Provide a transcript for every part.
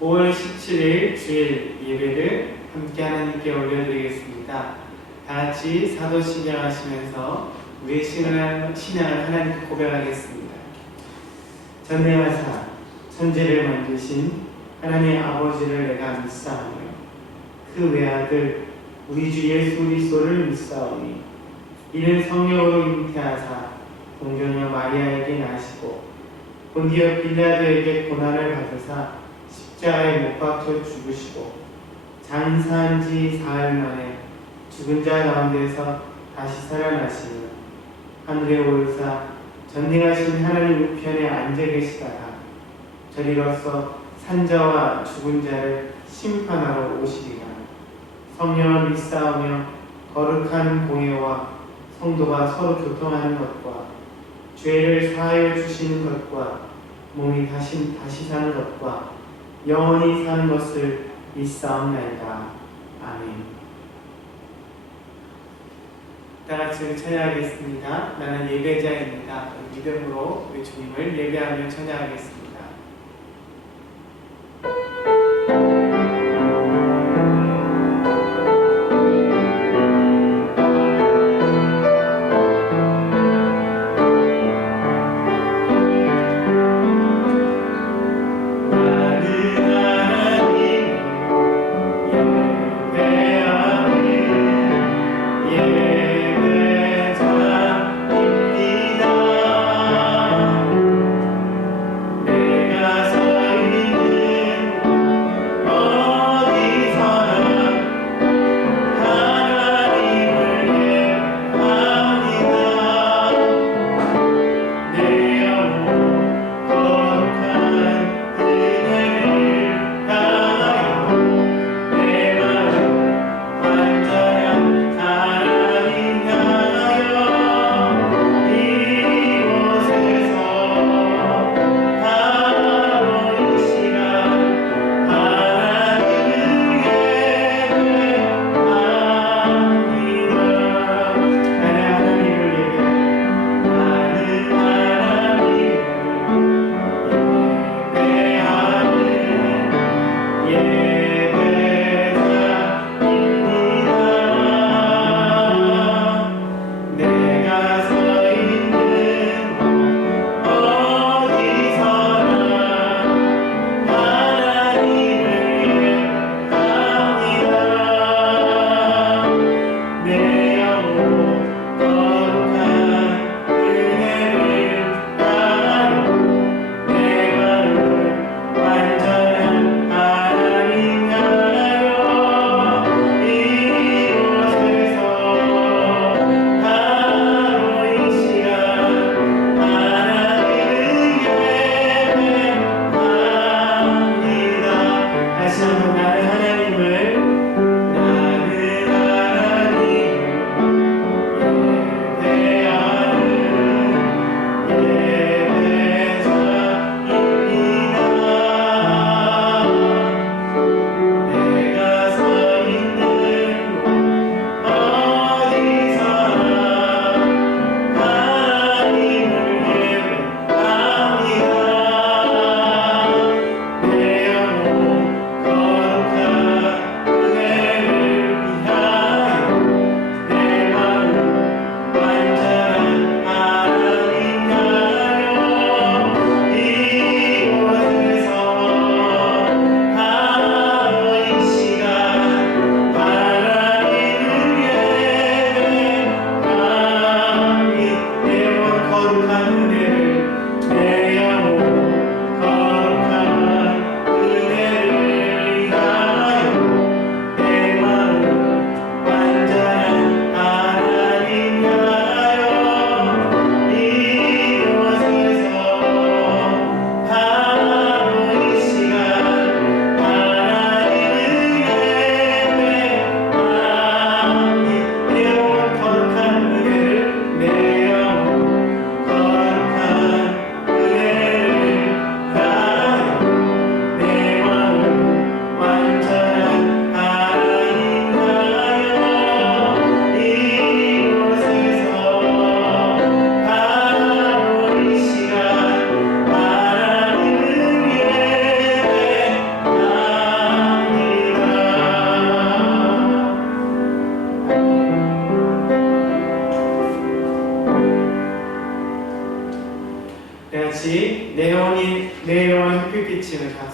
5월 17일 주일 예배를 함께 하나님께 올려드리겠습니다. 다같이 사도신경 하시면서 우리의 신앙을 하나님께 고백하겠습니다. 전능하사 천지를 만드신 하나님의 아버지를 내가 믿사오며 그 외아들 우리 주 예수 그리스도를 믿사오니 이는 성령으로 잉태하사 동정녀 마리아에게 나시고 본디오 빌라도에게 고난을 받으사 십자가에 못 박혀 죽으시고 장사한 지 사흘 만에 죽은 자 가운데서 다시 살아나시며 하늘에 오르사 전능하신 하나님 우편에 앉아 계시다가 저리로서 산자와 죽은 자를 심판하러 오시리라. 성령을 믿사오며 거룩한 공예와 성도가 서로 교통하는 것과 죄를 사하여 주시는 것과 몸이 다시 사는 것과 영원히 사는 것을 믿사옵나이다. 아멘. 다같이 우리 찬양하겠습니다. 나는 예배자입니다. 믿음으로 우리 주님을 예배하며 찬양하겠습니다. 내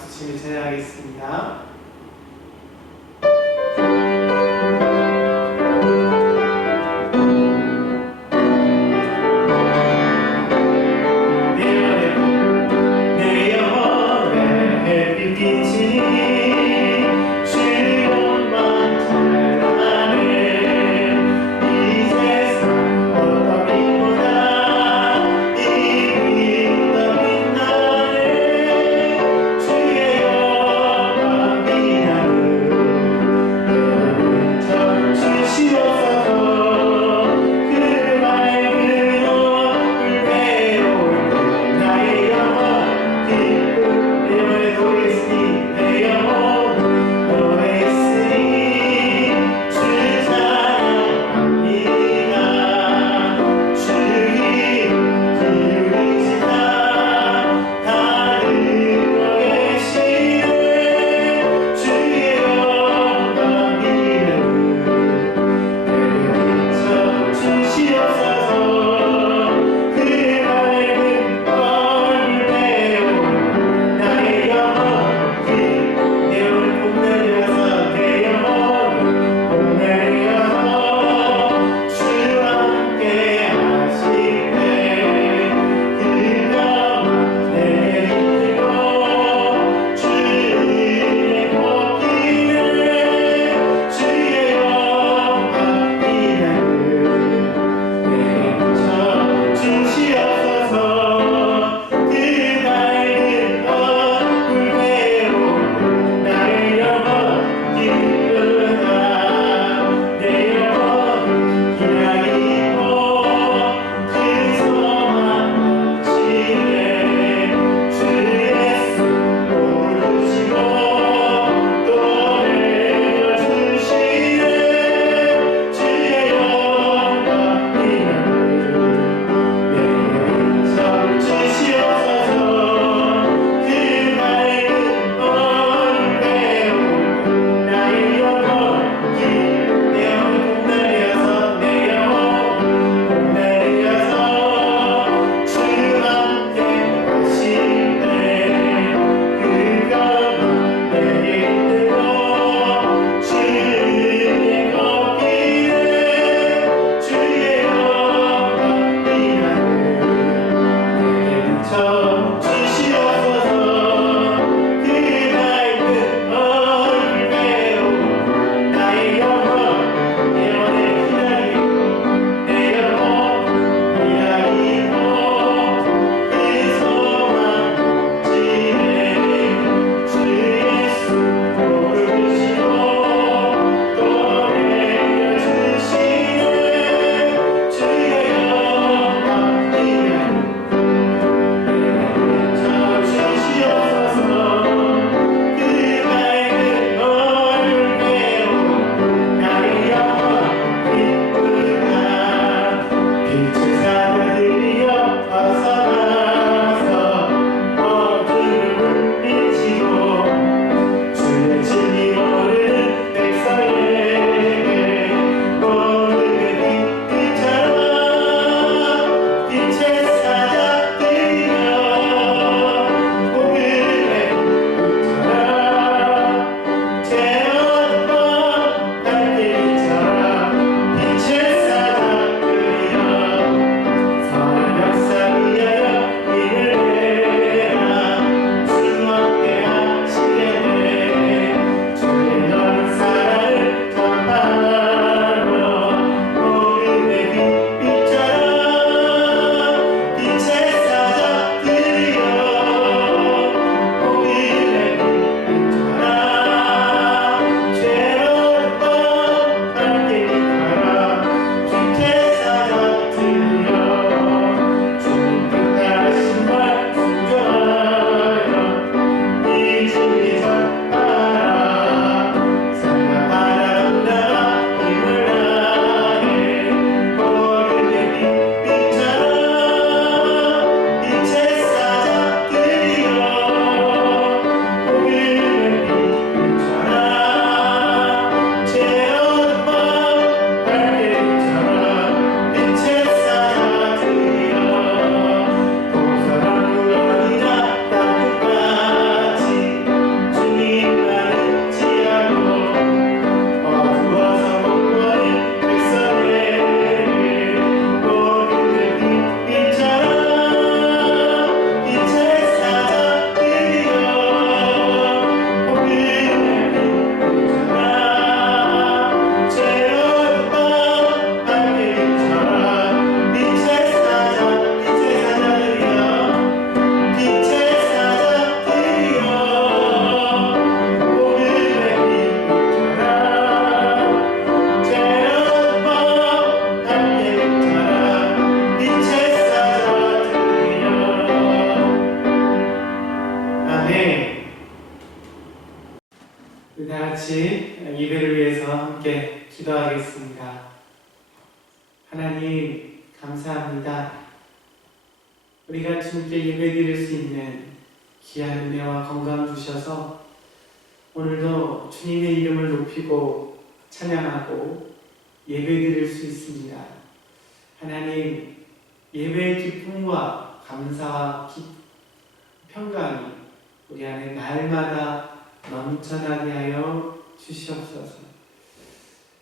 박수치며 찬양하겠습니다. 주의 영광 우리 다 같이 예배를 위해서 함께 기도하겠습니다. 하나님, 감사합니다. 우리가 주님께 예배드릴 수 있는 귀한 은혜와 건강 주셔서 오늘도 주님의 이름을 높이고 찬양하고 예배드릴 수 있습니다. 하나님, 예배의 기쁨과 감사와 평강이 우리 안에 날마다 넘쳐나게 하여 주시옵소서.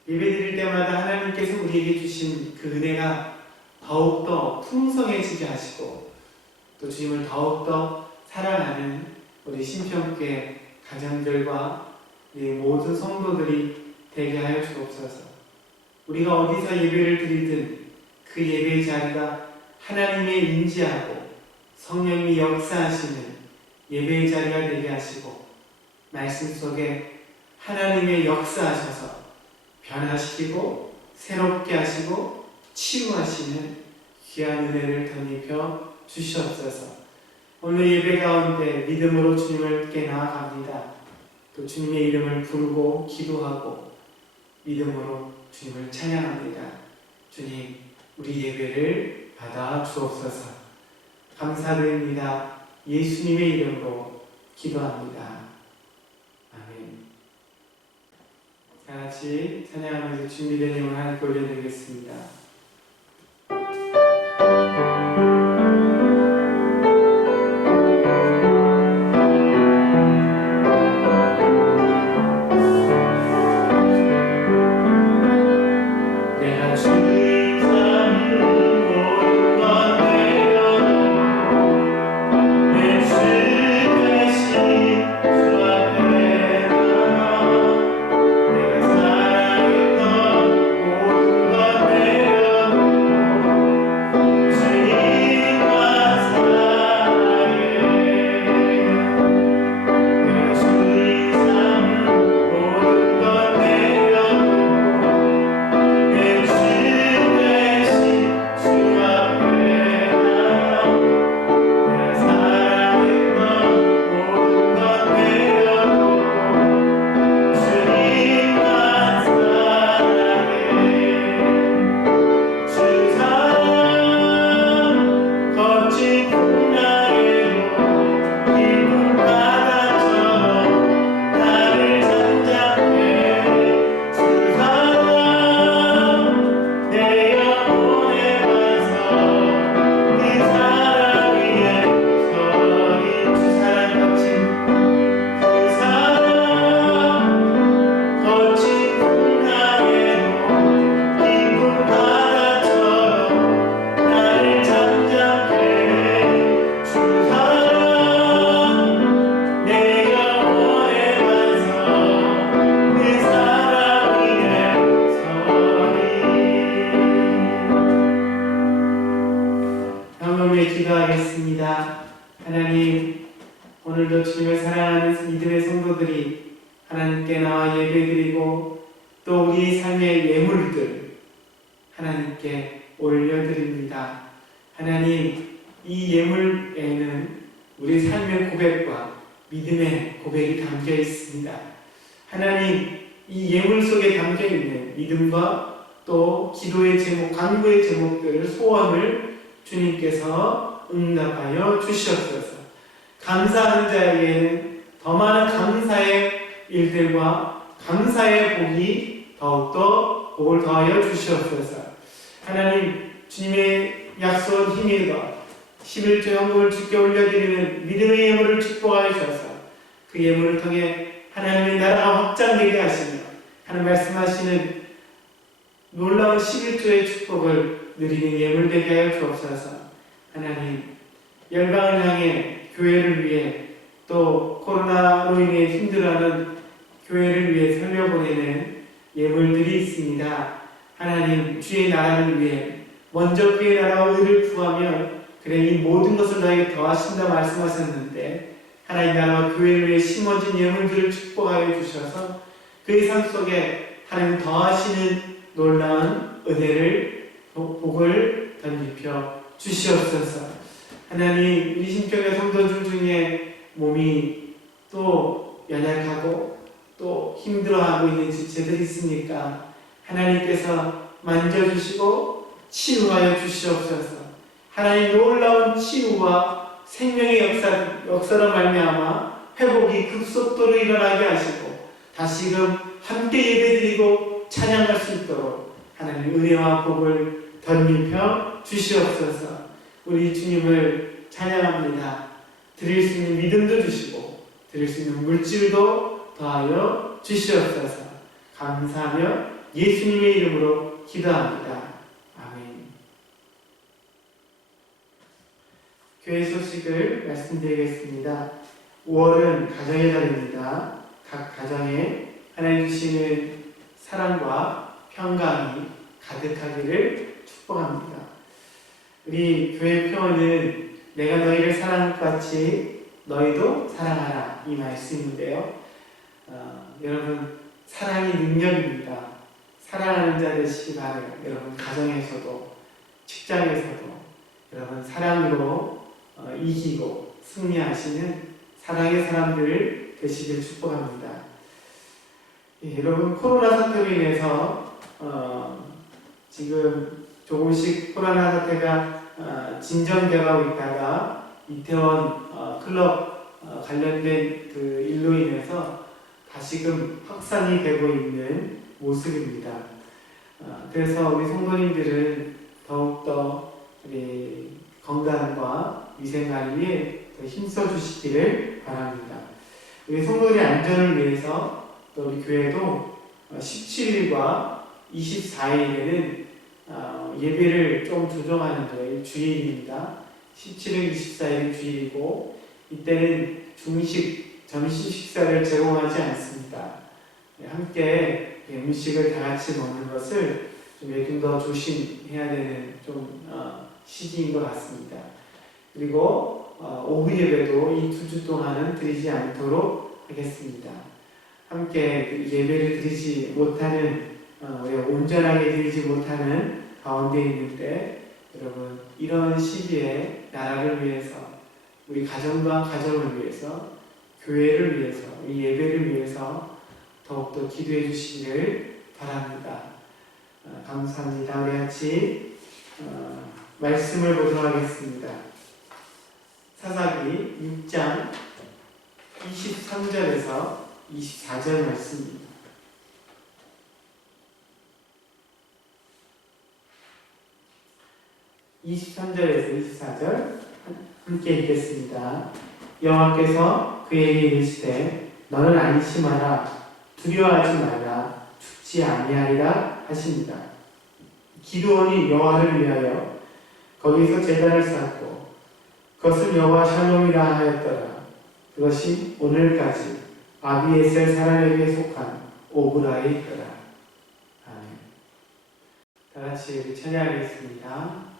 예배드릴 때마다 하나님께서 우리에게 주신 그 은혜가 더욱더 풍성해지게 하시고 또 주님을 더욱더 사랑하는 우리 신평교회 가정들과 우리 모든 성도들이 되게 하여 주옵소서. 우리가 어디서 예배를 드리든 그 예배의 자리가 하나님의 인지하고 성령이 역사하시는 예배의 자리가 되게 하시고 말씀 속에 하나님의 역사하셔서 변화시키고 새롭게 하시고 치유하시는 귀한 은혜를 덧입혀 주시옵소서. 오늘 예배 가운데 믿음으로 주님을 나아갑니다. 또 주님의 이름을 부르고 기도하고 믿음으로 주님을 찬양합니다. 주님, 우리 예배를 받아 주옵소서. 감사드립니다. 예수님의 이름으로 기도합니다. 아멘. 다 같이 찬양하면서 준비된 영을 하나님께 올려드리겠습니다. 기도하겠습니다. 하나님, 오늘도 주님을 사랑하는 믿음의 성도들이 하나님께 나와 예배드리고 또 우리 삶의 예물들 하나님께 올려드립니다. 하나님, 이 예물에는 우리 삶의 고백과 믿음의 고백이 담겨 있습니다. 하나님, 이 예물 속에 담겨 있는 믿음과 또 기도의 제목, 간구의 제목들을 소원을 주님께서 응답하여 주시옵소서. 감사하는 자에게는 더 많은 감사의 일들과 감사의 복이 더욱더 복을 더하여 주시옵소서. 하나님, 주님의 약속은 힘이다. 11조 헌금을 주께 올려드리는 믿음의 예물을 축복하여 주셔서 그 예물을 통해 하나님의 나라가 확장되게 하시며 하나님 말씀하시는 놀라운 11조의 축복을 누리는 예물 되게 하여 주옵소서. 하나님, 열방을 향해 교회를 위해 또 코로나로 인해 힘들어하는 교회를 위해 살려보내는 예물들이 있습니다. 하나님, 주의 나라를 위해 먼저 그의 나라와 의를 구하며 그래 이 모든 것을 너에게 더하신다 말씀하셨는데 하나님 나라와 교회를 위해 심어진 예물들을 축복하여 주셔서 그의 삶 속에 하나님 더하시는 놀라운 은혜를 복을 덧입혀 주시옵소서. 하나님, 우리 신평의 성도들 중에 몸이 또 연약하고 또 힘들어하고 있는 지체들이 있으니까 하나님께서 만져주시고 치유하여 주시옵소서. 하나님 놀라운 치유와 생명의 역사로 말미암아 회복이 급속도로 일어나게 하시고 다시금 함께 예배드리고 찬양할 수 있도록 하나님 은혜와 복을 덧입혀 주시옵소서. 우리 주님을 찬양합니다. 드릴 수 있는 믿음도 주시고 드릴 수 있는 물질도 더하여 주시옵소서. 감사하며 예수님의 이름으로 기도합니다. 아멘. 교회 소식을 말씀드리겠습니다. 5월은 가정의 달입니다. 각 가정에 하나님 주시는 사랑과 평강이 가득하기를 축복합니다. 우리 교회 표어는 내가 너희를 사랑한 것 같이 너희도 사랑하라, 이 말씀인데요. 여러분, 사랑이 능력입니다. 사랑하는 자 되시기 바라요. 여러분 가정에서도 직장에서도 여러분 사랑으로 이기고 승리하시는 사랑의 사람들 되시길 축복합니다. 여러분, 코로나 사태로 인해서 지금 조금씩 코로나 사태가 진정되어 있다가 이태원 클럽 관련된 그 일로 인해서 다시금 확산이 되고 있는 모습입니다. 그래서 우리 성도님들은 더욱더 우리 건강과 위생관리에 더 힘써 주시기를 바랍니다. 우리 성도의 안전을 위해서 또 우리 교회도 17일과 24일에는 예배를 좀 조정하는 저희 주일입니다. 17일, 24일 주일이고 이때는 중식, 점심 식사를 제공하지 않습니다. 함께 음식을 다 같이 먹는 것을 좀 더 조심해야 되는 시기인 것 같습니다. 그리고 오후 예배도 이 2주 동안은 드리지 않도록 하겠습니다. 함께 예배를 드리지 못하는, 온전하게 드리지 못하는 가운데 있는데 여러분, 이런 시기에 나라를 위해서, 우리 가정과 가정을 위해서, 교회를 위해서, 이 예배를 위해서 더욱더 기도해 주시기를 바랍니다. 감사합니다. 우리 같이 말씀을 보도록 하겠습니다. 사사기 6장 23절에서 24절 말씀입니다. 23절에서 24절 함께 읽겠습니다. 여호와께서 그에게 이르시되 너는 안심하라, 두려워하지 말라, 죽지 아니하리라 하십니다. 기드온이 여호와를 위하여 거기서 제단을 쌓고 그것을 여호와 샬롬이라 하였더라. 그것이 오늘까지 아비에셀 사람에게 속한 오브라에 있더라. 아멘. 다 같이 우리 찬양하겠습니다.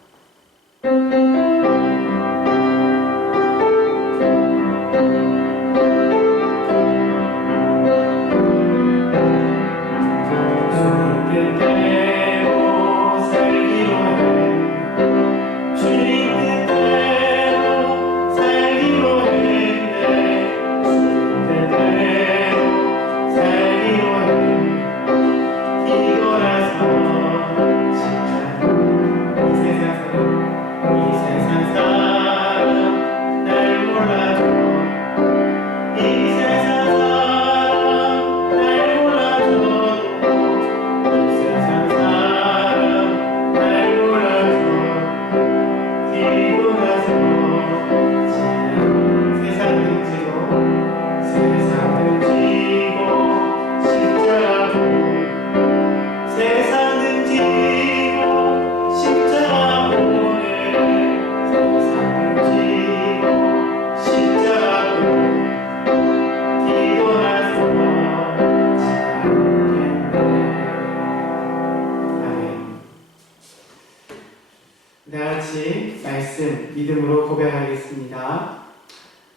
믿음으로 고백하겠습니다.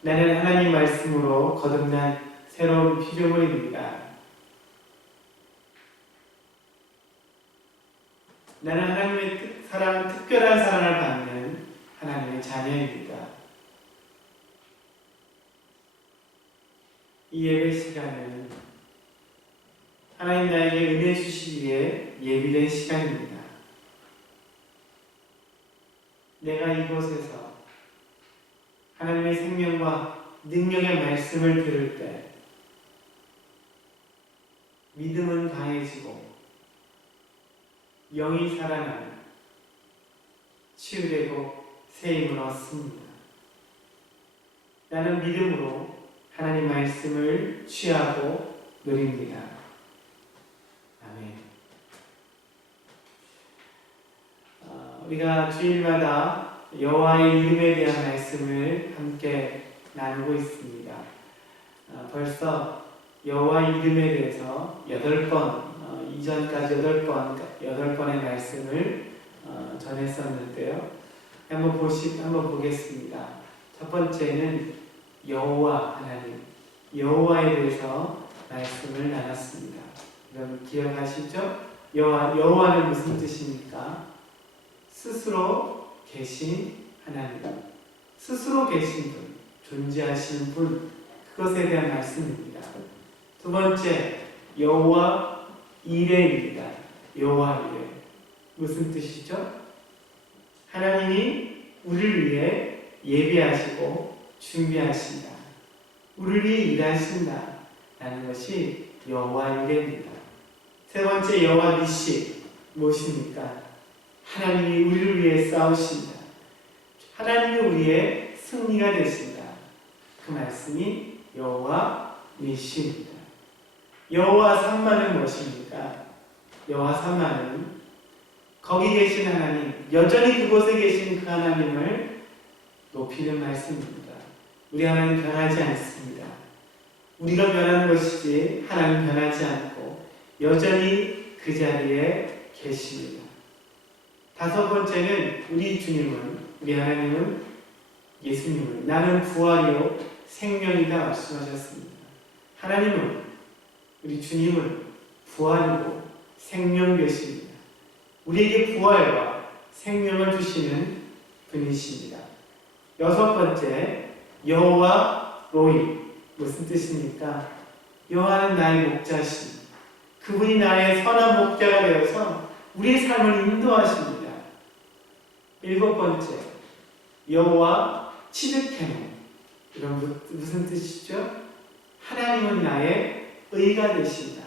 나는 하나님 말씀으로 거듭난 새로운 피조물입니다. 나는 하나님의 특별한 사랑을 받는 하나님의 자녀입니다. 이 예배 시간은 하나님 나에게 은혜 주시기 위해 예비된 시간입니다. 내가 이곳에서 하나님의 생명과 능력의 말씀을 들을 때 믿음은 강해지고 영이 살아나는 치유되고 새 힘을 얻습니다. 나는 믿음으로 하나님 말씀을 취하고 누립니다. 아멘. 우리가 주일마다 여호와의 이름에 대한 말씀을 함께 나누고 있습니다. 벌써 여호와의 이름에 대해서 8번, 이전까지 8번의 말씀을 전했었는데요. 한번 보겠습니다. 첫 번째는 여호와 하나님, 여호와에 대해서 말씀을 나눴습니다. 여러분 기억하시죠? 여호와는 무슨 뜻입니까? 스스로 계신 하나님, 스스로 계신 분, 존재하시는 분, 그것에 대한 말씀입니다. 두 번째, 여호와 이레입니다. 여호와 이레, 무슨 뜻이죠? 하나님이 우리를 위해 예비하시고 준비하신다, 우리를 위해 일하신다 라는 것이 여호와 이레입니다. 세 번째, 여호와 니시, 무엇입니까? 하나님이 우리를 위해 싸우신다, 하나님이 우리의 승리가 되신다, 그 말씀이 여호와 니시입니다. 여호와 산마는 무엇입니까? 여호와 산마는 거기 계신 하나님, 여전히 그곳에 계신 그 하나님을 높이는 말씀입니다. 우리 하나님 변하지 않습니다. 우리가 변하는 것이지 하나님 변하지 않고 여전히 그 자리에 계십니다. 다섯 번째는 우리 주님은, 우리 하나님은, 예수님은 나는 부활이요 생명이다 말씀하셨습니다. 하나님은, 우리 주님은 부활이고 생명 되십니다. 우리에게 부활과 생명을 주시는 분이십니다. 여섯 번째, 여호와 로이, 무슨 뜻입니까? 여호와는 나의 목자시니 그분이 나의 선한 목자가 되어서 우리의 삶을 인도하십니다. 일곱 번째, 여호와 치드케노, 이런 무슨 뜻이죠? 하나님은 나의 의가 되신다.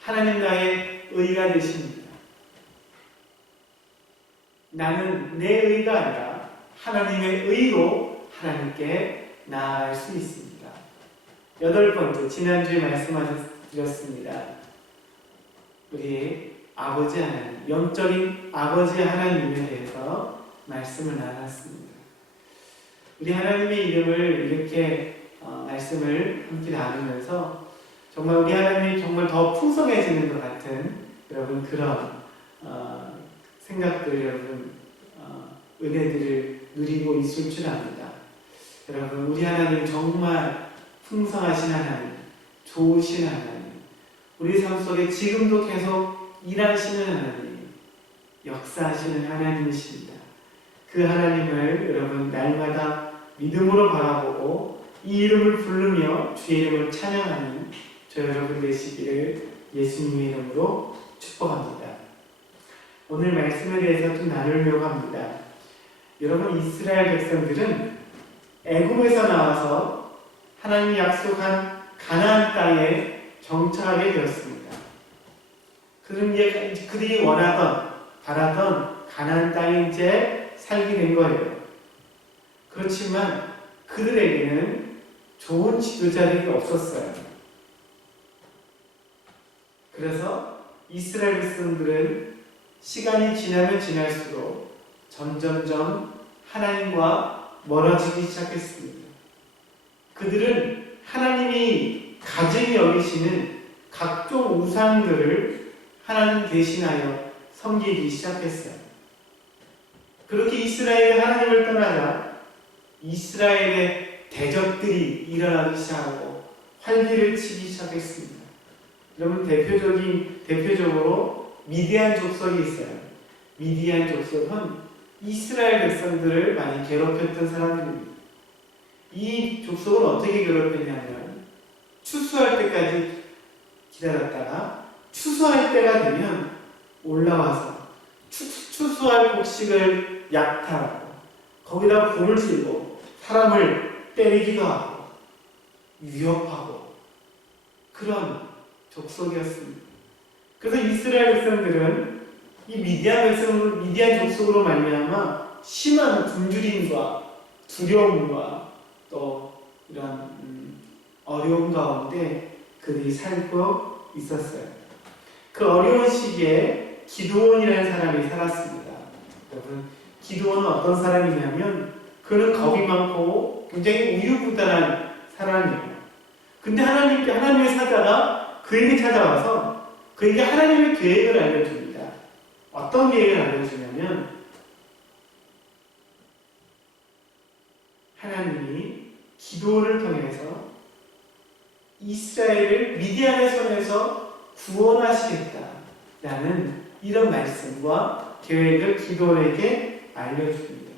하나님 나의 의가 되십니다. 나는 내 의가 아니라 하나님의 의로 하나님께 나아갈 수 있습니다. 여덟 번째, 지난주에 말씀드렸습니다. 우리 아버지 하나님, 영적인 아버지 하나님에 대해서 말씀을 나눴습니다. 우리 하나님의 이름을 이렇게 말씀을 함께 나누면서 정말 우리 하나님이 정말 더 풍성해지는 것 같은 여러분 그런 생각들, 여러분 은혜들을 누리고 있을 줄 압니다. 여러분 우리 하나님 정말 풍성하신 하나님, 좋으신 하나님, 우리 삶 속에 지금도 계속 일하시는 하나님, 역사하시는 하나님이십니다. 그 하나님을 여러분 날마다 믿음으로 바라보고 이 이름을 부르며 주의 이름을 찬양하는 저 여러분 되시기를 예수님의 이름으로 축복합니다. 오늘 말씀에 대해서 좀 나누려고 합니다. 여러분, 이스라엘 백성들은 애굽에서 나와서 하나님이 약속한 가나안 땅에 정착하게 되었습니다. 그들이 원하던, 바라던 가나안 땅에 이제 살게 된 거예요. 그렇지만 그들에게는 좋은 지도자들이 없었어요. 그래서 이스라엘 백성들은 시간이 지나면 지날수록 점점점 하나님과 멀어지기 시작했습니다. 그들은 하나님이 가증히 여기시는 각종 우상들을 하나님 대신하여 섬기기 시작했어요. 그렇게 이스라엘이 하나님을 떠나자 이스라엘의 대적들이 일어나기 시작하고 활기를 치기 시작했습니다. 여러분 대표적으로 미디안 족속이 있어요. 미디안 족속은 이스라엘 백성들을 많이 괴롭혔던 사람들입니다. 이 족속은 어떻게 괴롭혔냐면 추수할 때까지 기다렸다가 추수할 때가 되면 올라와서 추수할 곡식을 약탈하고 거기다 불을 지르고 사람을 때리기도 하고 위협하고 그런 족속이었습니다. 그래서 이스라엘 백성들은 이 미디안 족속으로 말미암아 심한 굶주림과 두려움과 또 이런 어려움 가운데 그들이 살고 있었어요. 그 어려운 시기에 기드온이라는 사람이 살았습니다. 여러분, 기드온은 어떤 사람이냐면 그는 겁이 많고 굉장히 우유부단한 사람이에요. 근데 하나님의 사자가 그에게 찾아와서 그에게 하나님의 계획을 알려줍니다. 어떤 계획을 알려주냐면 하나님이 기드온을 통해서 이스라엘을 미디안의 손에서 구원하시겠다라는 이런 말씀과 계획을 기드온에게 알려줍니다.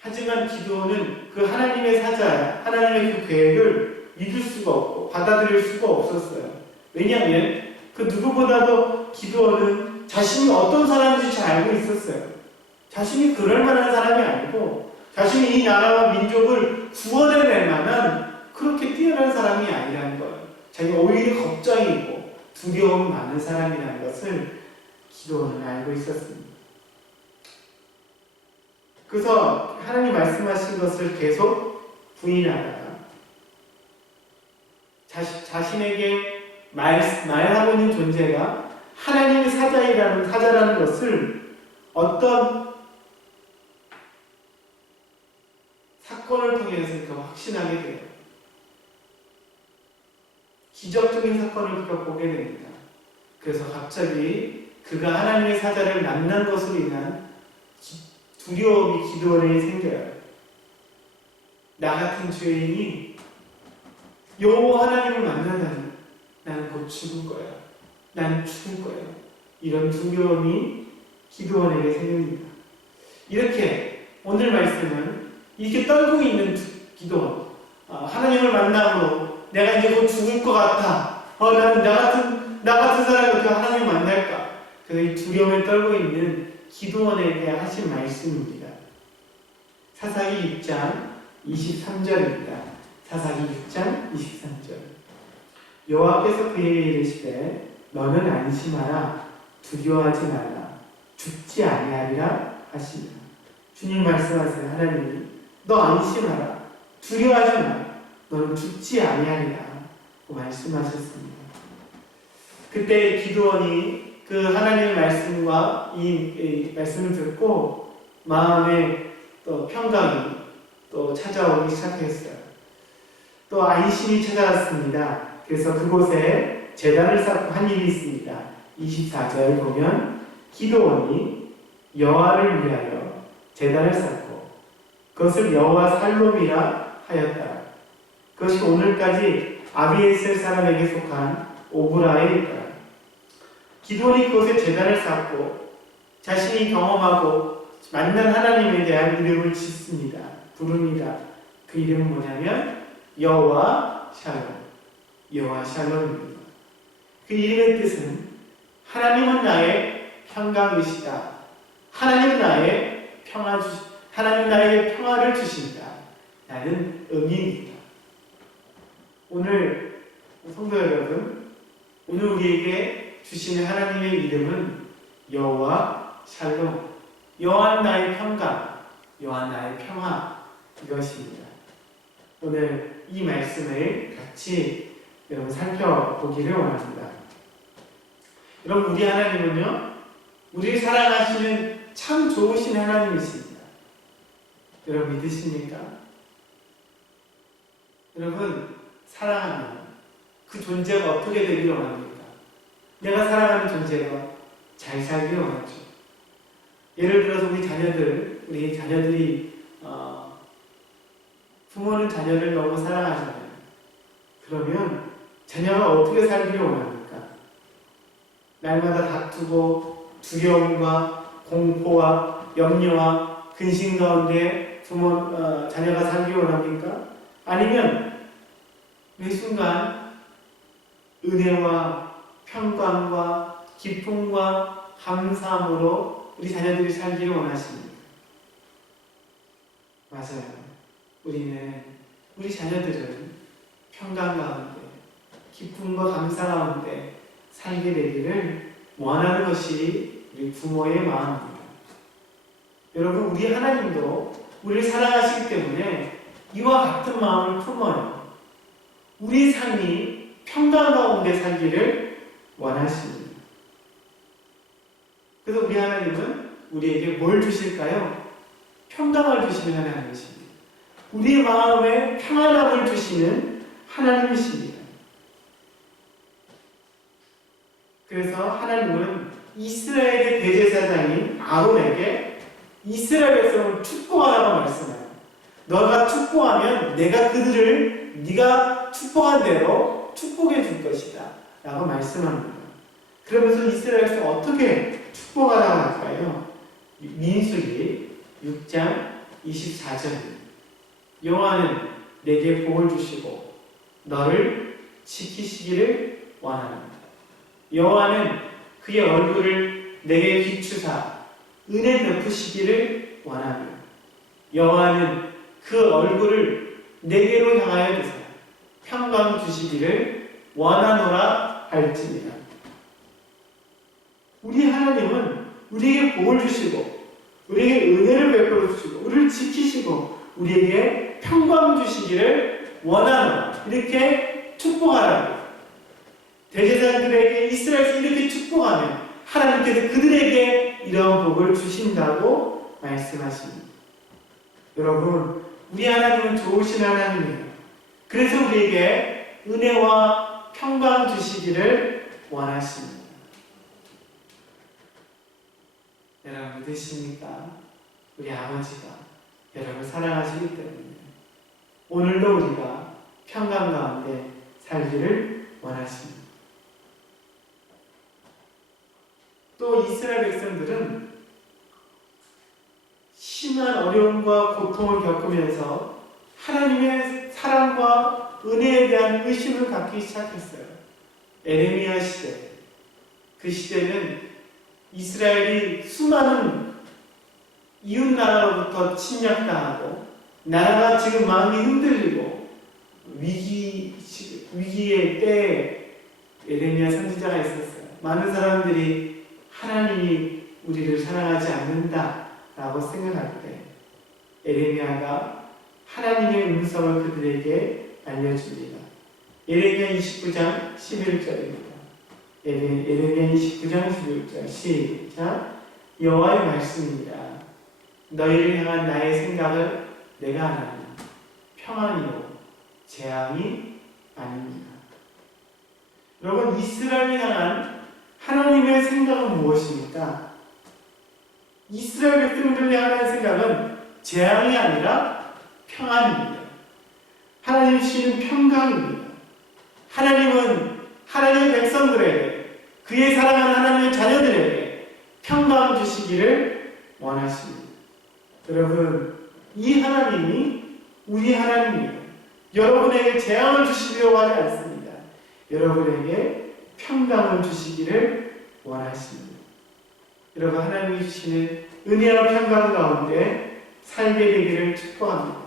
하지만 기드온은 그 하나님의 사자, 하나님의 그 계획을 믿을 수가 없고 받아들일 수가 없었어요. 왜냐하면 그 누구보다도 기드온은 자신이 어떤 사람인지 잘 알고 있었어요. 자신이 그럴 만한 사람이 아니고 자신이 이 나라와 민족을 구원해낼 만한 그렇게 뛰어난 사람이 아니라는 거예요. 자기가 오히려 걱정이 있고 두려움이 많은 사람이라는 것을 기드온은 알고 있었습니다. 그래서 하나님 말씀하신 것을 계속 부인하다가 자신에게 말하고 있는 존재가 하나님의 사자라는 것을 어떤 사건을 통해서 확신하게 돼요. 기적적인 사건을 그가 보게 됩니다. 그래서 갑자기 그가 하나님의 사자를 만난 것으로 인한 두려움이 기드온에게 생겨요. 나 같은 죄인이 여호와 하나님을 만나다니 나는 곧 죽을 거야. 나는 죽을 거야. 이런 두려움이 기드온에게 생깁니다. 이렇게 오늘 말씀은 이렇게 떨고 있는 기드온, 하나님을 만나고 내가 이제 곧 죽을 것 같아. 나는 나 같은 사람이 어떻게 하나님을 만날까? 그래서 이 두려움에 떨고 있는 기드온에게 하신 말씀입니다. 사사기 6장 23절입니다. 사사기 6장 23절. 여호와께서 그에게 이르시되 너는 안심하라 두려워하지 말라 죽지 아니하리라 하시니라. 주님 말씀하세요. 하나님이 너 안심하라 두려워하지 마라 너는 죽지 아니하리라 말씀하셨습니다. 그때 기드온이 그 하나님의 말씀과 이 말씀을 듣고 마음에 또 평강이 또 찾아오기 시작했어요. 또 안심이 찾아왔습니다. 그래서 그곳에 제단을 쌓고 한 일이 있습니다. 24절 보면 기드온이 여호와를 위하여 제단을 쌓고 그것을 여호와 살롬이라 하였다. 그것이 오늘까지 아비에셀 사람에게 속한 오브라에 있다. 기드온이 그곳에 제단을 쌓고 자신이 경험하고 만난 하나님에 대한 이름을 짓습니다. 부릅니다. 그 이름은 뭐냐면 여호와 샬롬. 여호와 샬롬입니다. 그 이름의 뜻은 하나님은 나의 평강이시다. 하나님은 나에게 평화를 주신다. 라는 의미입니다. 오늘 성도 여러분, 오늘 우리에게 주시는 하나님의 이름은 여호와 샬롬. 여호와는 나의 평강, 여호와는 나의 평화, 이것입니다. 오늘 이 말씀을 같이 여러분 살펴보기를 원합니다. 여러분, 우리 하나님은요, 우리를 사랑하시는 참 좋으신 하나님이십니다. 여러분 믿으십니까? 여러분, 사랑하면 그 존재가 어떻게 되기를 원합니까? 내가 사랑하는 존재가 잘 살기를 원하죠. 예를 들어서 우리 자녀들이 부모는 자녀를 너무 사랑하잖아요. 그러면 자녀가 어떻게 살기를 원합니까? 날마다 다투고 두려움과 공포와 염려와 근심 가운데 자녀가 살기를 원합니까? 아니면 매 순간 은혜와 평강과 기쁨과 감사함으로 우리 자녀들이 살기를 원하십니다. 맞아요. 우리 자녀들은 평강 가운데, 기쁨과 감사 가운데 살게 되기를 원하는 것이 우리 부모의 마음입니다. 여러분, 우리 하나님도 우리를 사랑하시기 때문에 이와 같은 마음을 품어요. 우리 삶이 평강 가운데 살기를 원하십니다. 그래서 우리 하나님은 우리에게 뭘 주실까요? 평강을 주시는 하나님이십니다. 우리 마음에 평안함을 주시는 하나님이십니다. 그래서 하나님은 이스라엘의 대제사장인 아론에게 이스라엘 백성을 축복하라고 말씀해요. 너가 축복하면 내가 그들을 네가 축복한 대로 축복해 줄 것이다 라고 말씀합니다. 그러면서 이스라엘 백성 어떻게 축복하라고 할까요? 민수기 6장 24절입니다. 여호와는 내게 복을 주시고 너를 지키시기를 원합니다. 여호와는 그의 얼굴을 내게 비추사 은혜 베푸시기를 원합니다. 여호와는 그 얼굴을 내게로 향하여 두사 평강 주시기를 원하노라 할지니라. 우리 하나님은 우리에게 복을 주시고 우리에게 은혜를 베풀어 주시고 우리를 지키시고 우리에게 평강 주시기를 원하노라, 이렇게 축복하라고. 대제사장들에게 이스라엘에서 이렇게 축복하면 하나님께서 그들에게 이런 복을 주신다고 말씀하십니다. 여러분, 우리 하나님은 좋으신 하나님이에요. 그래서 우리에게 은혜와 평강 주시기를 원하십니다. 여러분 믿으십니까? 우리 아버지가 여러분을 사랑하시기 때문에 오늘도 우리가 평강 가운데 살기를 원하십니다. 또 이스라엘 백성들은 심한 어려움과 고통을 겪으면서 하나님의 사랑과 은혜에 대한 의심을 갖기 시작했어요. 에레미야 시대, 그 시대는 이스라엘이 수많은 이웃 나라로부터 침략당하고 나라가 지금 마음이 흔들리고 위기의 때에 에레미야 선지자가 있었어요. 많은 사람들이 하나님이 우리를 사랑하지 않는다라고 생각할 때 에레미야가 하나님의 음성을 그들에게 알려줍니다. 에레미야 29장 11절입니다. 에레미야 29장 11절 시작. 여호와의 말씀입니다. 너희를 향한 나의 생각을 내가 아나니 평안이요 재앙이 아닙니다. 여러분, 이스라엘을 향한 하나님의 생각은 무엇입니까? 이스라엘 백성들을 향한 생각은 재앙이 아니라 평안입니다. 하나님 주시는 평강입니다. 하나님은 하나님의 백성들에게, 그의 사랑하는 하나님의 자녀들에게 평강 주시기를 원하십니다. 여러분, 이 하나님이 우리 하나님이에요. 여러분에게 재앙을 주시려고 하지 않습니다. 여러분에게 평강을 주시기를 원하십니다. 여러분, 하나님이 주시는 은혜와 평강 가운데 살게 되기를 축복합니다.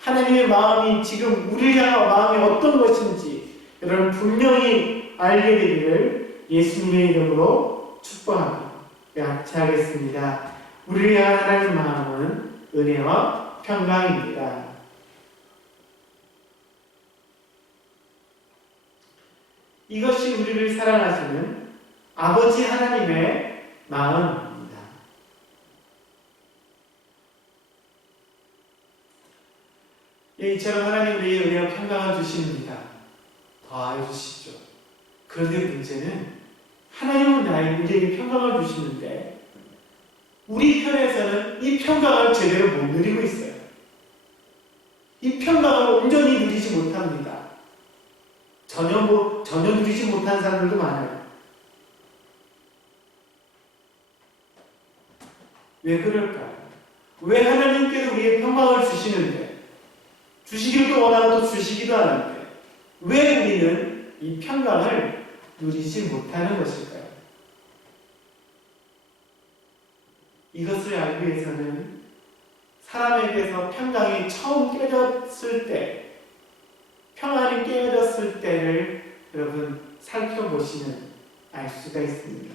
하나님의 마음이 지금 우리를 향한 마음이 어떤 것인지 여러분 분명히 알게 되기를 예수님의 이름으로 축복합니다. 같이 하겠습니다. 우리를 향한 하나님의 마음은 은혜와 평강입니다. 이것이 우리를 사랑하시는 아버지 하나님의 마음입니다. 이처럼 하나님 우리의 은혜와 평강을 주십니다. 더하여 주시죠. 그런데 문제는 하나님은 우리에게 평강을 주시는데 우리 편에서는 이 평강을 제대로 못 누리고 있어요. 이 평강을 온전히 누리지 못합니다. 전혀 누리지 못한 사람들도 많아요. 왜 그럴까요? 왜 하나님께서 우리의 평강을 주시는데, 주시기도 원하고 또 주시기도 하는데, 왜 우리는 이 평강을 누리지 못하는 것일까요? 이것을 알기 위해서는 사람에게서 평강이 처음 깨졌을 때, 평안이 깨어졌을 때를 여러분 살펴보시면 알 수가 있습니다.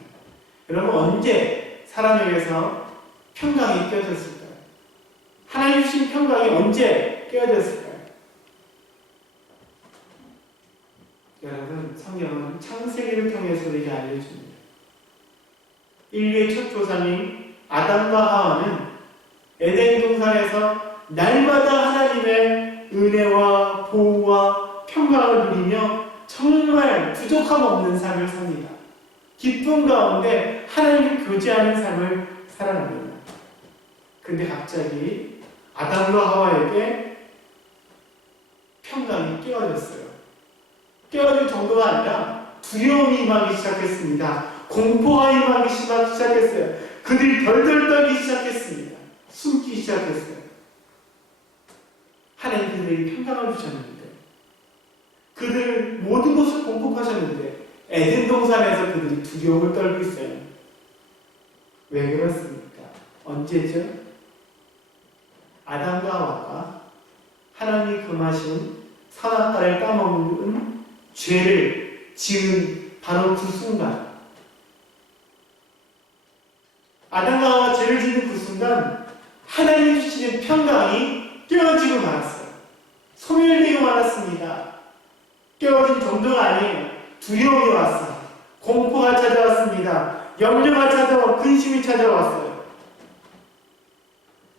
여러분 언제 사람에게서 평강이 깨어졌을까요? 하나님 주신 평강이 언제 깨어졌을까요? 여러분 성경은 창세기를 통해서 우리에게 알려줍니다. 인류의 첫 조상인 아담과 하와는 에덴 동산에서 날마다 하나님의 은혜와 보호와 평강을 누리며 정말 부족함 없는 삶을 삽니다. 기쁨 가운데 하나님을 교제하는 삶을 살아갑니다. 근데 갑자기 아담과 하와에게 평강이 깨어졌어요. 깨어질 정도가 아니라 두려움이 임하기 시작했습니다. 공포가 임하기 시작했어요. 그들이 덜덜 떨기 시작했습니다. 숨기 시작했어요. 하나님 그들에게 평강을 주셨는데, 그들 모든 것을 공급하셨는데 에덴 동산에서 그들이 두려움을 떨고 있어요. 왜 그렇습니까? 언제죠? 아담과 하와가 하나님이 금하신 선악과를 따먹는 죄를 지은 바로 그 순간, 아담과 하와가 죄를 지은 그 순간 하나님이 주시는 평강이 깨어지고 말았어요. 소멸되고 말았습니다. 깨어진 정도가 아니에요. 두려움이 왔어요. 공포가 찾아왔습니다. 염려가 찾아와 근심이 찾아왔어요.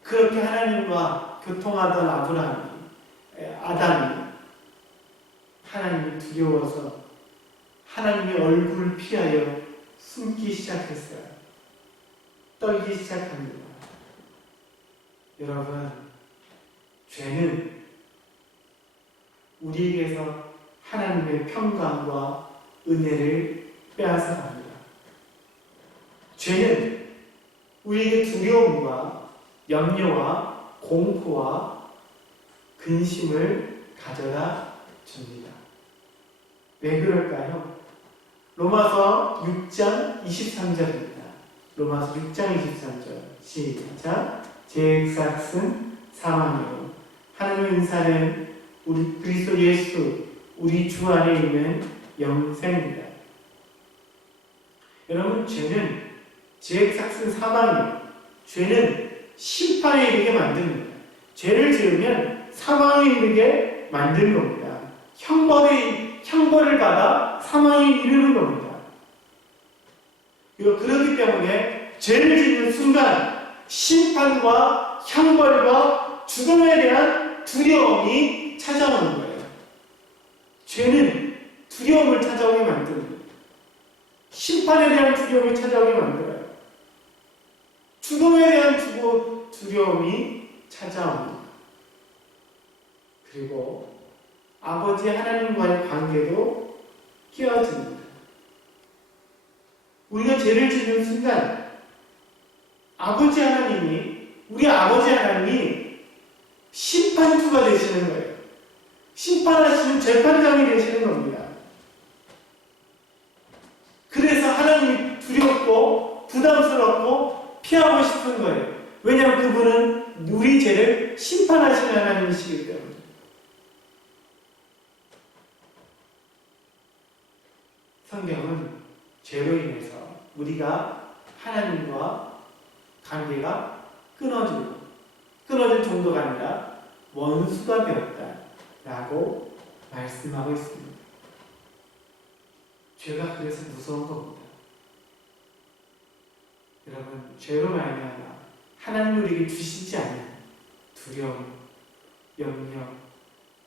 그렇게 하나님과 교통하던 아담이 하나님이 두려워서 하나님의 얼굴을 피하여 숨기 시작했어요. 떨기 시작합니다. 여러분, 죄는 우리에게서 하나님의 평강과 은혜를 빼앗아갑니다. 죄는 우리에게 두려움과 염려와 공포와 근심을 가져다 줍니다. 왜 그럴까요? 로마서 6장 23절입니다. 로마서 6장 23절 시작. 제약삭은 사망이요 하나님의 은사는 우리 그리스도 예수 우리 주 안에 있는 영생입니다. 여러분, 죄는 제약삭은 사망이요, 죄는 심판에 이르게 만듭니다. 죄를 지으면 사망에 이르게 만드는 겁니다. 형벌을 받아 사망에 이르는 겁니다. 그렇기 때문에 죄를 짓는 순간 심판과 형벌과 죽음에 대한 두려움이 찾아오는 거예요. 죄는 두려움을 찾아오게 만듭니다. 심판에 대한 두려움이 찾아오게 만들어요. 죽음에 대한 두려움이 찾아옵니다. 그리고 아버지 하나님과의 관계도 깨어집니다. 우리가 죄를 짓는 순간 우리 아버지 하나님이 심판주가 되시는 거예요. 심판하시는 재판장이 되시는 겁니다. 그래서 하나님이 두렵고 부담스럽고 피하고 싶은 거예요. 왜냐하면 그분은 우리 죄를 심판하시는 하나님이시기 때문에. 성경은 죄로 인해서 우리가 하나님과 관계가 끊어질 정도가 아니라 원수가 되었다라고 말씀하고 있습니다. 죄가 그래서 무서운 겁니다. 여러분, 죄로 말미암아 하나님 우리에게 주시지 않은 두려움, 염려,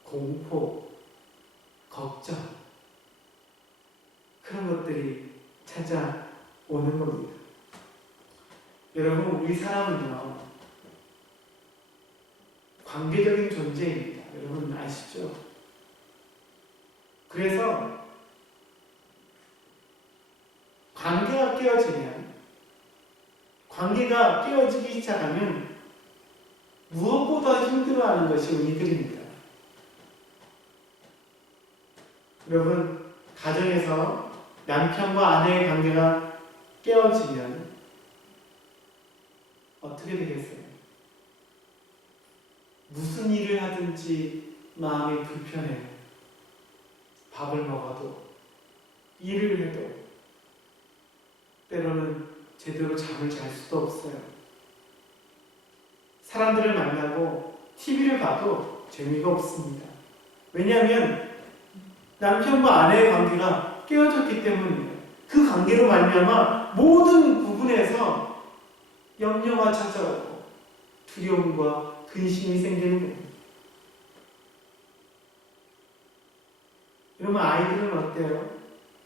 공포, 걱정, 그런 것들이 찾아오는 겁니다. 여러분, 우리 사람은요, 관계적인 존재입니다. 여러분 아시죠? 그래서 관계가 깨어지기 시작하면 무엇보다 힘들어하는 것이 우리들입니다. 여러분, 가정에서 남편과 아내의 관계가 깨어지면 어떻게 되겠어요? 무슨 일을 하든지 마음이 불편해요. 밥을 먹어도, 일을 해도, 때로는 제대로 잠을 잘 수도 없어요. 사람들을 만나고 TV를 봐도 재미가 없습니다. 왜냐하면 남편과 아내의 관계가 깨어졌기 때문이에요. 그 관계로 말미암아 모든 부분에서 염려가 찾아오고 두려움과 근심이 생기는 거예요. 여러분, 아이들은 어때요?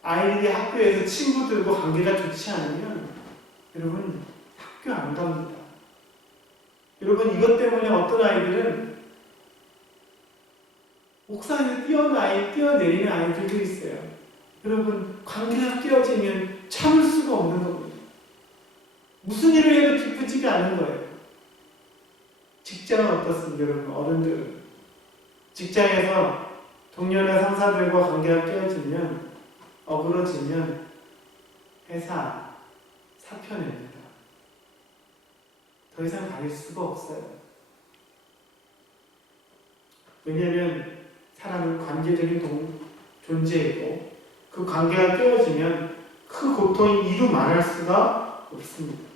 아이들이 학교에서 친구들과 관계가 좋지 않으면 여러분 학교 안 갑니다. 여러분, 이것 때문에 어떤 아이들은 옥상에서 뛰어내리는 아이들도 있어요. 여러분, 관계가 깨어지면 참을 수가 없는 겁니다. 무슨 일을 해도 기쁘지가 않은 거예요. 직장은 어떻습니까, 여러분? 어른들은 직장에서 동료나 상사들과 관계가 깨어지면, 어그러지면 회사 사표냅니다. 더 이상 다닐 수가 없어요. 왜냐하면 사람은 관계적인 존재이고 그 관계가 깨어지면 그 고통이 이루 말할 수가 없습니다.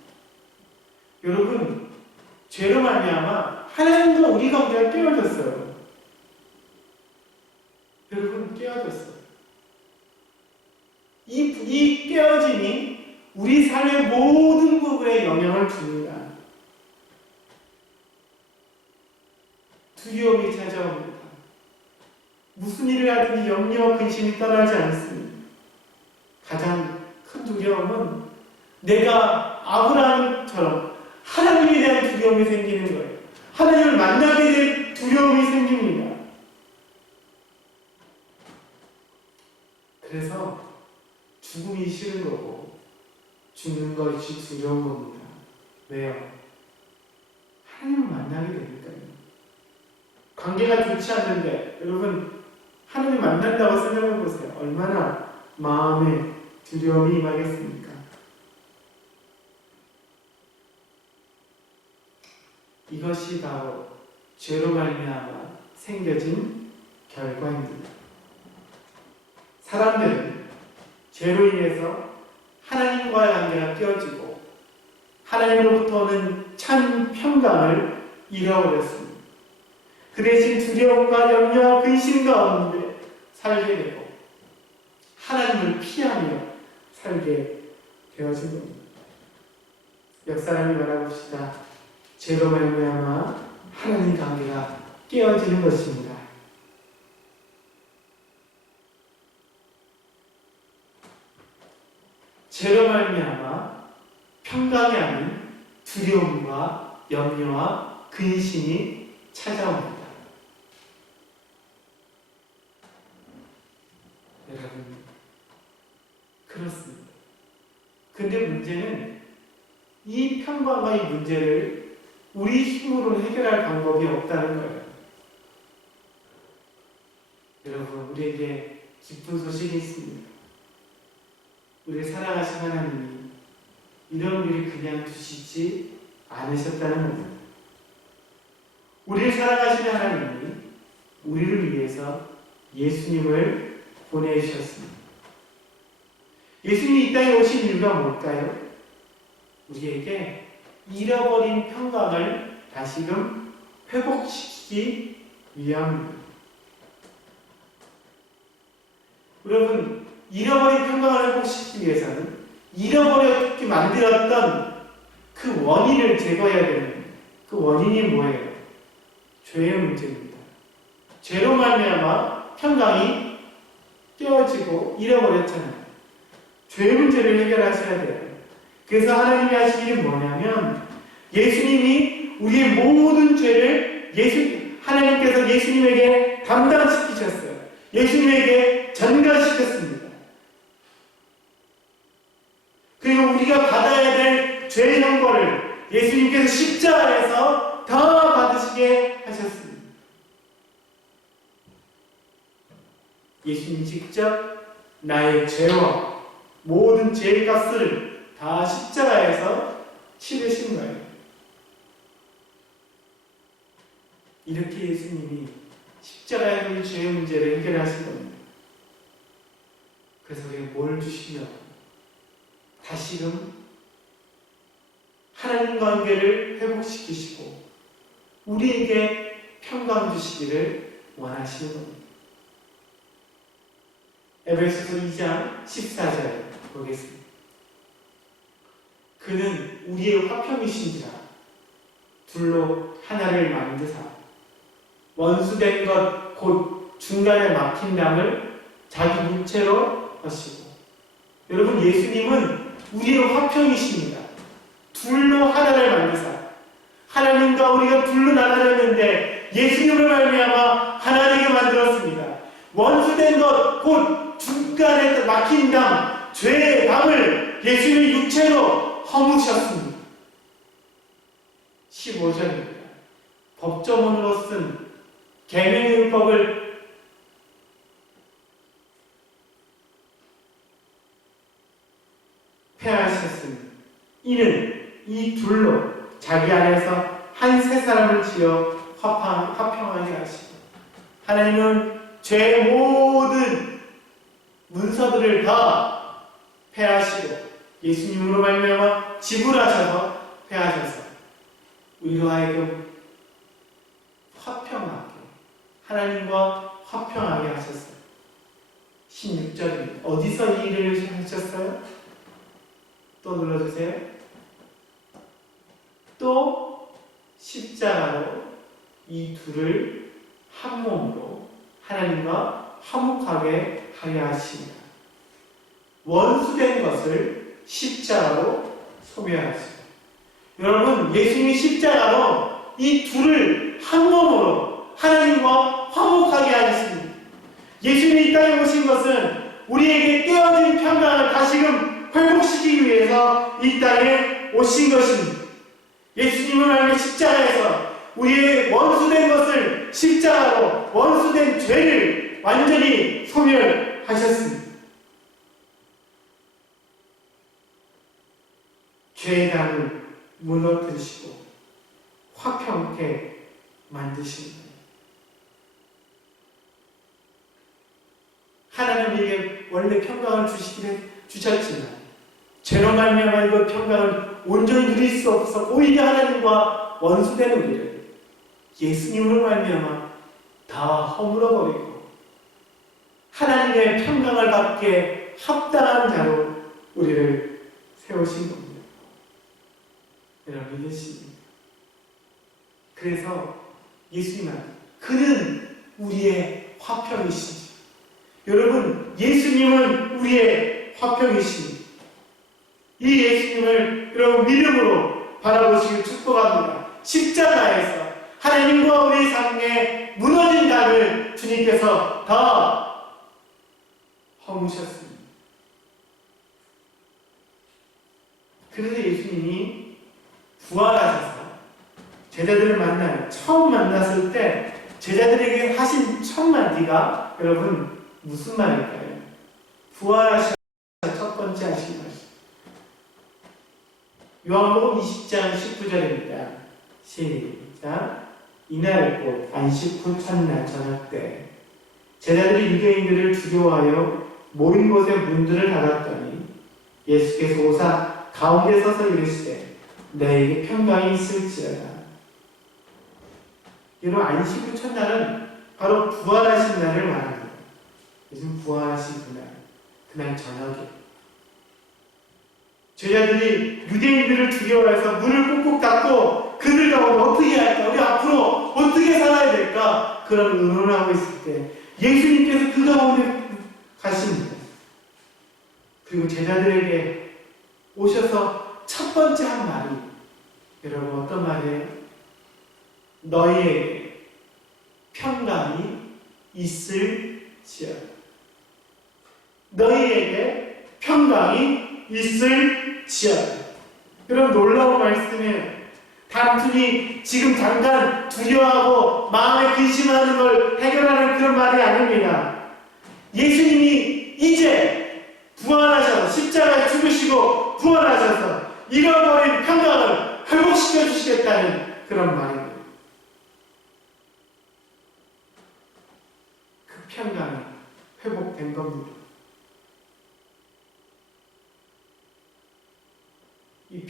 여러분, 죄로 말미암아 하나님과 우리 관계가 깨어졌어요. 여러분, 깨어졌어요. 이 깨어짐이 우리 삶의 모든 부분에 영향을 줍니다. 두려움이 찾아옵니다. 무슨 일을 하든지 염려와 근심이 떠나지 않습니다. 가장 큰 두려움은 내가 아브라함처럼 하나님에 대한 두려움이 생기는 거예요. 하나님을 만나게 될 두려움이 생깁니다. 그래서 죽음이 싫은 거고 죽는 것이 두려운 겁니다. 왜요? 하나님을 만나게 되니까요. 관계가 좋지 않는데 여러분, 하나님 만난다고 생각해 보세요. 얼마나 마음에 두려움이 임하겠습니까? 이것이 바로 죄로 말미암아 생겨진 결과입니다. 사람들은 죄로 인해서 하나님과의 관계가 깨어지고 하나님으로부터 오는 참 평강을 잃어버렸습니다. 그 대신 두려움과 염려와 근심 가운데 살게 되고 하나님을 피하며 살게 되어진 겁니다. 역사를 바라봅시다. 죄로 말미암아 하나님 관계가 깨어지는 것입니다. 죄로 말미암아 평강이 아닌 두려움과 염려와 근심이 찾아옵니다. 여러분, 그렇습니다. 근데 문제는 이 평강과 이 문제를 우리 힘으로 해결할 방법이 없다는 거예요. 여러분, 우리에게 기쁜 소식이 있습니다. 우리 사랑하신 하나님이 이런 우리를 그냥 두시지 않으셨다는 겁니다. 우리를 사랑하시는 하나님이 우리를 위해서 예수님을 보내주셨습니다. 예수님이 이 땅에 오신 이유가 뭘까요? 우리에게 잃어버린 평강을 다시금 회복시키기 위함입니다. 여러분, 잃어버린 평강을 회복시키기 위해서는 잃어버렸게 만들었던 그 원인을 제거해야 되는, 그 원인이 뭐예요? 죄의 문제입니다. 죄로 말미암아 평강이 깨어지고 잃어버렸잖아요. 죄의 문제를 해결하셔야 돼요. 그래서 하나님이 하신 일이 뭐냐면 예수님이 우리의 모든 죄를 하나님께서 예수님에게 담당시키셨어요. 예수님에게 전가시켰습니다. 그리고 우리가 받아야 될 죄의 형벌을 예수님께서 십자가에서 다 받으시게 하셨습니다. 예수님 직접 나의 죄와 모든 죄의 값을 다 십자가에서 치르신 거예요. 이렇게 예수님이 십자가의 그 죄의 문제를 해결하신 겁니다. 그래서 우리가 뭘 주시려고? 다시금 하나님 관계를 회복시키시고 우리에게 평강 주시기를 원하시는 겁니다. 에베소서 2장 14절 보겠습니다. 그는 우리의 화평이신지라 둘로 하나를 만드사 원수된 것 곧 중간에 막힌 담을 자기 물체로 하시고. 여러분, 예수님은 우리의 화평이십니다. 둘로 하나를 만드사. 하나님과 우리가 둘로 나눠졌는데 예수님을 말미암아 하나 되게 만들었습니다. 원수된 것 곧 중간에 막힌 담, 죄의 담을 예수님의 육체로 허무셨습니다. 15절입니다. 법조문으로 쓴 계명율법을 폐하셨으니 이는 이 둘로 자기 안에서 한 세 사람을 지어 화평하게 하시고. 하나님은 죄의 모든 문서들을 다 폐하시고 예수님으로 말미암아 지불하셔서 폐하셔서 우리로 하여금 화평하게, 하나님과 화평하게 하셨어요. 16절입니다. 어디서 이 일을 하셨어요? 또 눌러주세요. 또 십자가로 이 둘을 한 몸으로 하나님과 화목하게 하려 하십니다. 원수된 것을 십자가로 소멸하십니다. 여러분, 예수님이 십자가로 이 둘을 한 몸으로 하나님과 화목하게 하셨습니다. 예수님이 이 땅에 오신 것은 우리에게 깨어진 평강을 다시금 회복시키기 위해서 이 땅에 오신 것입니다. 예수님은 말미 십자가에서 우리의 원수된 것을 십자가로 원수된 죄를 완전히 소멸하셨습니다. 죄의 담을 무너뜨리시고 화평케 만드신 거예요. 하나님에게 원래 평강을 주셨지만 죄로 말미암아 이거 평강을 온전히 누릴 수 없어 오히려 하나님과 원수되는 우리를 예수님으로 말미암아 다 허물어버리고 하나님의 평강을 받게 합당한 자로 우리를 세우신 겁니다. 여러분, 믿으십니까? 그래서 예수님은 그는 우리의 화평이시죠. 여러분, 예수님은 우리의 화평이십니다. 이 예수님을 여러분 믿음으로 바라보시길 축복합니다. 십자가에서 하나님과 우리의 삶에 무너진 담을 주님께서 다 허무셨습니다. 그래서 예수님이 부활하셔서 제자들을 만나요. 처음 만났을 때 제자들에게 하신 첫 마디가 여러분 무슨 말일까요? 부활하셔서 첫 번째 하신 말씀. 요한복음 20장 19절입니다. 시작. 이날 곧 안식 후 첫날 저녁 때 제자들이 유대인들을 두려워하여 모인 곳에 문들을 닫았더니 예수께서 오사 가운데 서서 이르시되 너에게 평강이 있을지어다. 여러분, 안식 후 첫날은 바로 부활하신 날을 말합니다. 요즘 부활하신 그날 저녁에 제자들이 유대인들을 두려워해서 문을 꼭꼭 닫고 그들 가운데 어떻게 할까? 우리 앞으로 어떻게 살아야 될까? 그런 의논을 하고 있을 때 예수님께서 그 가운데 가십니다. 그리고 제자들에게 오셔서 첫 번째 한 말이 여러분 어떤 말이에요? 너희에게 평강이 있을지어다. 너희에게 평강이 있을지어다. 여러분, 놀라운 말씀이에요. 단순히 지금 잠깐 두려워하고 마음에 근심하는 걸 해결하는 그런 말이 아닙니다. 예수님이 이제 부활하셔서 십자가에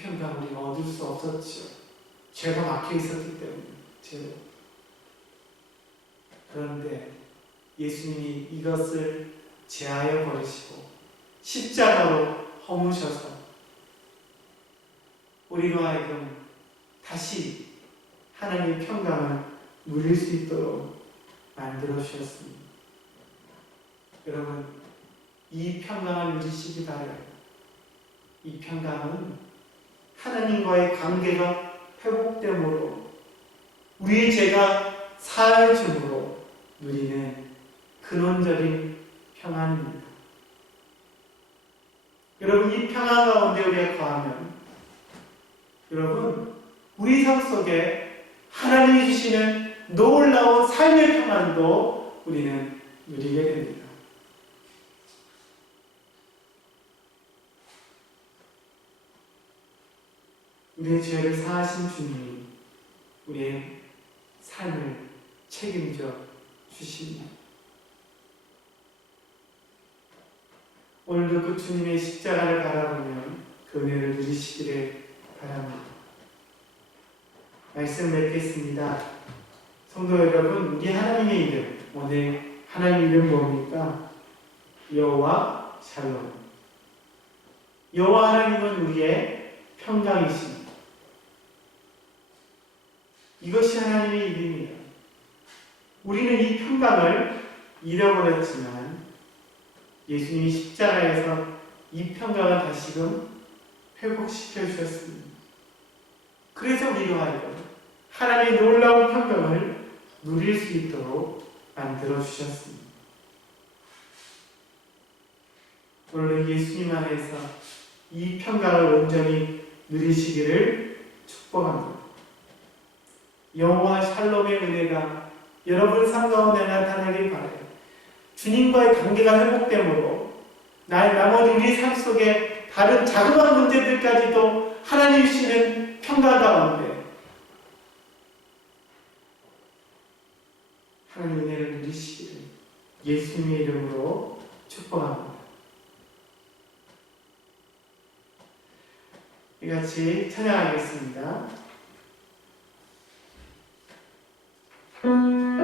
평강을 우리가 얻을 수 없었죠. 죄가 막혀 있었기 때문에, 죄로. 그런데 예수님이 이것을 제하여 버리시고 십자가로 허무셔서 우리로 하여금 다시 하나님의 평강을 누릴 수 있도록 만들어 주셨습니다. 여러분, 이 평강을 누리시기 바라요. 이 평강은 하나님과의 관계가 회복됨으로 우리의 죄가 사해짐으로 누리는 근원적인 평안입니다. 여러분, 이 평안 가운데 우리가 거하면 여러분, 우리 삶 속에 하나님이 주시는 놀라운 삶의 평안도 우리는 누리게 됩니다. 우리의 죄를 사하신 주님이 우리의 삶을 책임져 주십니다. 오늘도 그 주님의 십자가를 바라보며 그 은혜를 누리시기를 바랍니다. 말씀 맺겠습니다. 성도 여러분, 우리 하나님의 이름, 오늘 하나님 이름 뭡니까? 여호와 샬롬. 여호와 하나님은 우리의 평강이십니다. 이것이 하나님의 이름이에요. 우리는 이 평강을 잃어버렸지만 예수님이 십자가에서 이 평강을 다시금 회복시켜 주셨습니다. 그래서 우리로 하여금 하나님의 놀라운 평강을 누릴 수 있도록 만들어 주셨습니다. 오늘 예수님 안에서 이 평강을 온전히 누리시기를 축복합니다. 여호와 샬롬의 은혜가 여러분 삶 가운데 나타나길 바라요. 주님과의 관계가 회복되므로 나머지 우리 삶 속에 다른 자그마한 문제들까지도 하나님 주시는 평강 가운데 하나님 은혜를 누리시기를 예수님의 이름으로 축복합니다. 이같이 찬양하겠습니다. 주님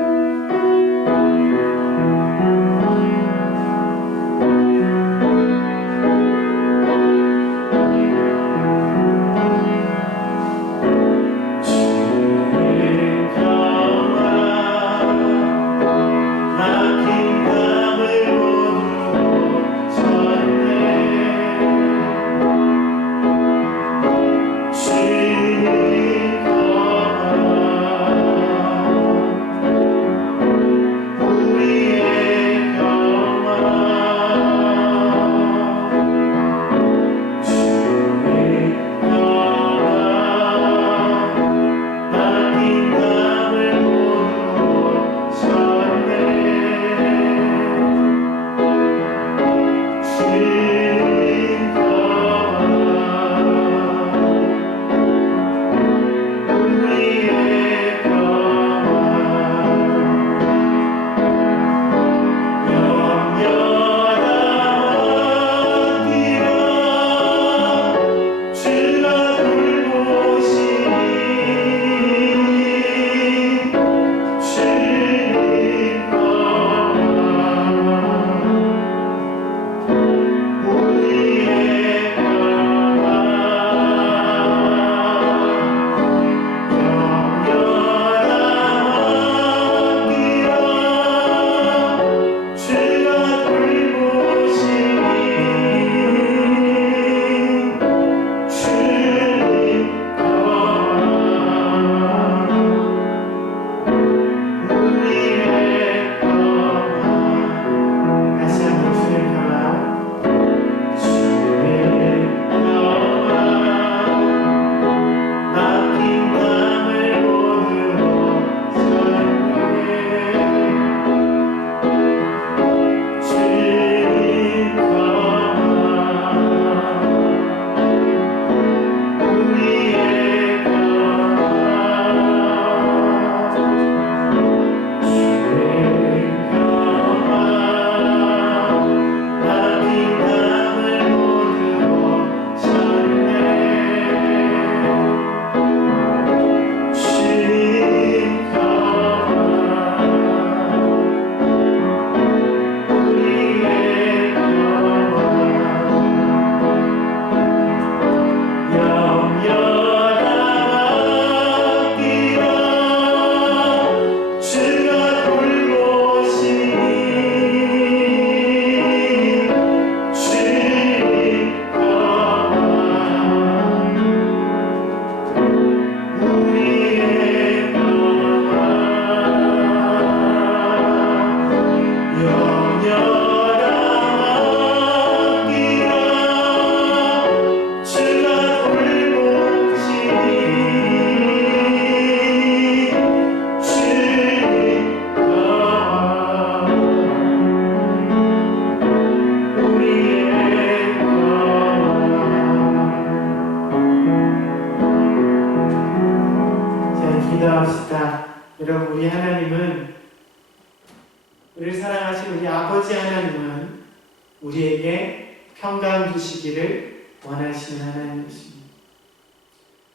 우리에게 평강 주시기를 원하시는 하나님이십니다.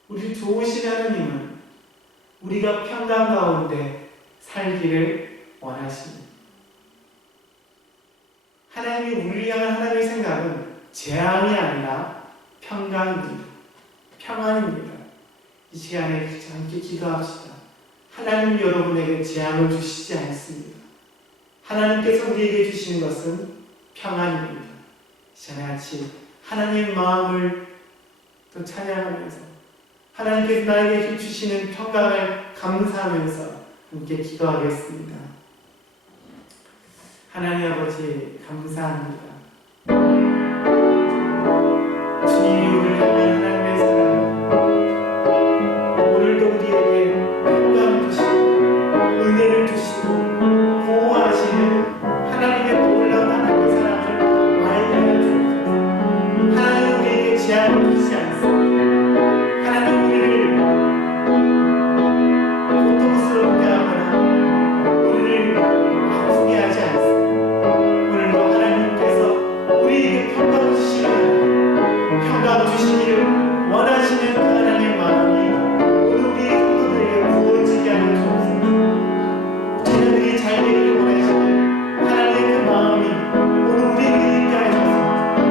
우리 좋으신 하나님은 우리가 평강 가운데 살기를 원하십니다. 하나님이 우리를 향한 하나님의 생각은 재앙이 아니라 평강입니다. 평안입니다. 이 시간에 함께 기도합시다. 하나님 여러분에게 재앙을 주시지 않습니다. 하나님께서 우리에게 주시는 것은 평안입니다. 이 시간에 같이 하나님의 마음을 또 찬양하면서 하나님께서 나에게 주시는 평강을 감사하면서 함께 기도하겠습니다. 하나님 아버지 감사합니다. 주님이 우리를 향한 하나님의 사랑, 오늘도 우리에게 평강을 주시고 은혜를 주시고 보호하시는 하나님의 놀라운 하나님의 사랑을 많이 주옵소서. 하나님 우리에게 제한을 주지 않습니다. 하나님 우리를 고통스럽게 하거나 우리를 아프게 하지 않습니다. 오늘도 하나님께서 우리에게 평강을 주시는 평강을 주시기를 원하시는 그 하나님의 마음이 오늘 우리의 성도들에게 부어지게 하여 주옵소서. 자녀들이 잘 되기를 원하시는 하나님의 그 마음이 오늘 우리에게 있게 하셔서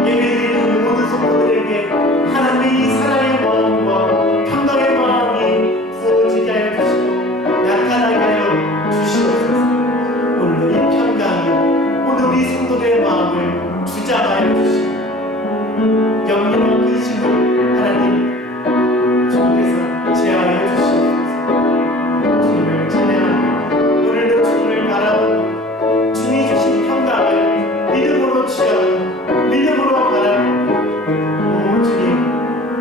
예배드리는 모든 성도들에게 하나님의 이 사랑의 마음과 평강의 마음이 부어지게 하여 주시고 나타나게 하여 주시옵소서. 오늘도 이 평강이 오늘 우리 성도들의 마음을 주장하여 주시고 염려와 근심을 하나님 주님께서 제하여 주시옵소서. 주님을 찬양하며 오늘도 주님을 바라보며 주님이 주신 평강을 믿음으로 취하고 믿음으로 바라보며 오 주님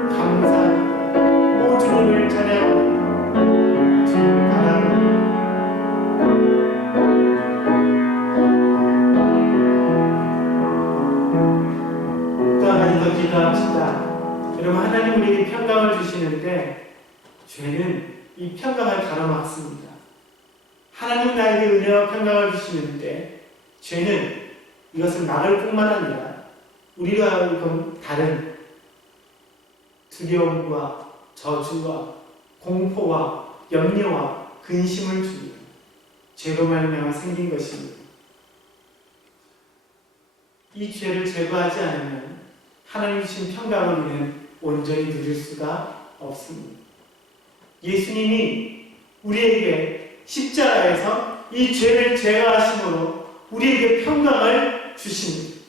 감사합니다. 오 주님을 찬양하며 주님을 바라보며 또 한 가지 더 기도합시다. 여러분 하나님 우리에게 평강을 주시는데 죄는 이 평강을 가로막습니다. 하나님 나에게 은혜와 평강을 주시는데 죄는 이것을 막을 뿐만 아니라 우리가 하여금 다른 두려움과 저주와 공포와 염려와 근심을 줍니다. 죄로 말미암아 생긴 것입니다. 이 죄를 제거하지 않으면 하나님 주신 평강을 우리는 온전히 누릴 수가 없습니다. 예수님이 우리에게 십자가에서 이 죄를 제거하심으로 우리에게 평강을 주십니다.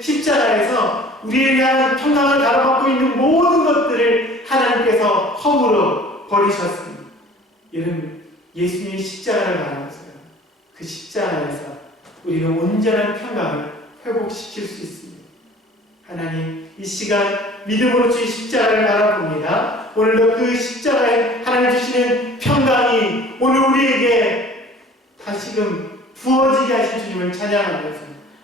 십자가에서 우리에 대한 평강을 가로막고 있는 모든 것들을 하나님께서 허물어 버리셨습니다. 여러분, 예수님이 십자가를 바라보세요. 그 십자가에서 우리는 온전한 평강을 회복시킬 수 있습니다. 하나님, 이 시간 믿음으로 주의 십자가를 바라봅니다. 오늘도 그 십자가에 하나님 주시는 평강이 오늘 우리에게 다시금 부어지게 하신 주님을 찬양하면서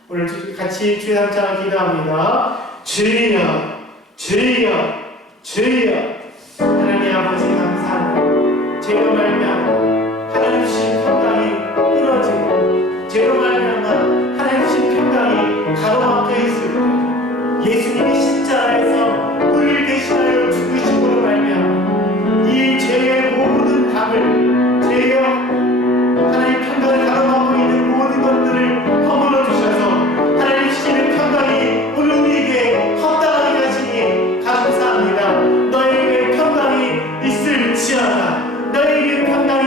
오늘 같이 주의 삼창을 기도합니다. 주여, 주여, 주여. 하나님 아버지 감사합니다. 죄로 말미암아 하나님 주신 평강이 끊어지고 죄로 말미암아 하나님 주신 평강이 가로막혀 있을 때 예수님이 십자가에서 우리를 대신하여 죽으심으로 말미암아 이 죄의 모든 답을 죄여 하나님 평강을 가로막고 있는 모든 것들을 허물어 주셔서 하나님 주시는 평강이 오늘 우리에게 합당하게 하시니 감사합니다. 너에게 평강이 있을지어다. 너에게 평강이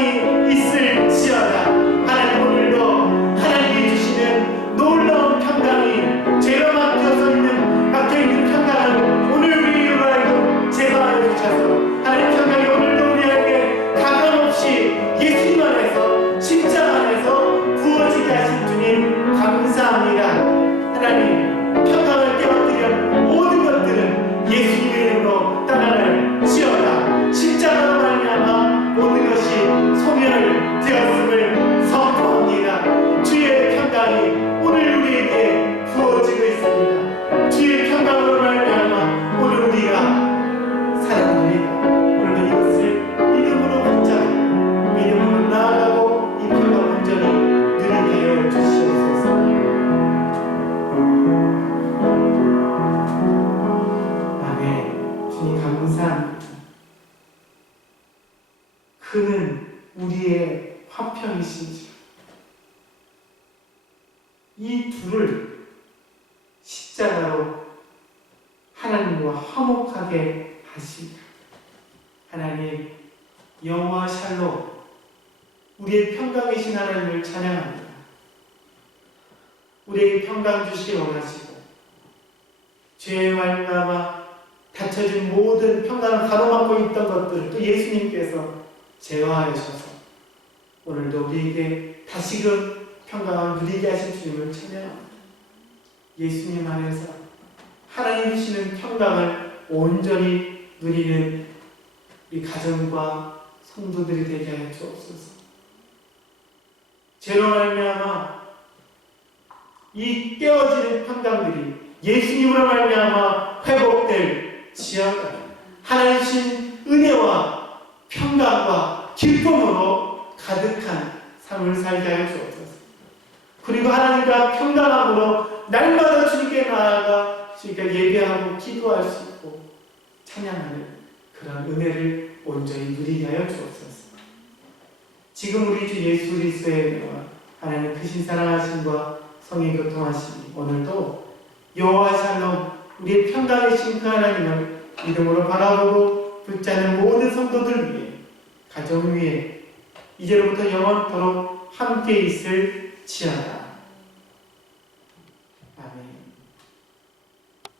십자가로 하나님과 화목하게 하십니다. 하나님, 여호와 샬롬, 우리의 평강이신 하나님을 찬양합니다. 우리에게 평강 주시기 원하시고 죄에 말미암아 닫혀진 모든 평강을 가로막고 있던 것들을 또 예수님께서 제어하셔서 오늘도 우리에게 다시금 평강을 누리게 하신 주님을 찬양합니다. 예수님 안에서 하나님 주시는 평강을 온전히 누리는 이 가정과 성도들이 되게 하여 주옵소서. 죄로 말미암아 이 깨어지는 평강들이 예수님으로 말미암아 회복될 지어가 하나님 주신 은혜와 평강과 기쁨으로 가득한 삶을 살게 하여 주옵소서. 그리고 하나님과 평강함으로 날마다 주님께 나아가 주님께 예배하고 기도할 수 있고 찬양하는 그런 은혜를 온전히 누리게 하여 주옵소서. 지금 우리 주 예수 그리스도의 은혜와 하나님 크신 사랑하심과 성의 교통하심이 오늘도 여호와 샬롬 우리의 평강이신 그 하나님을 믿음으로 바라보고 붙잡는 모든 성도들 위해 가정 위에 이제로부터 영원토록 함께 있을 지어다.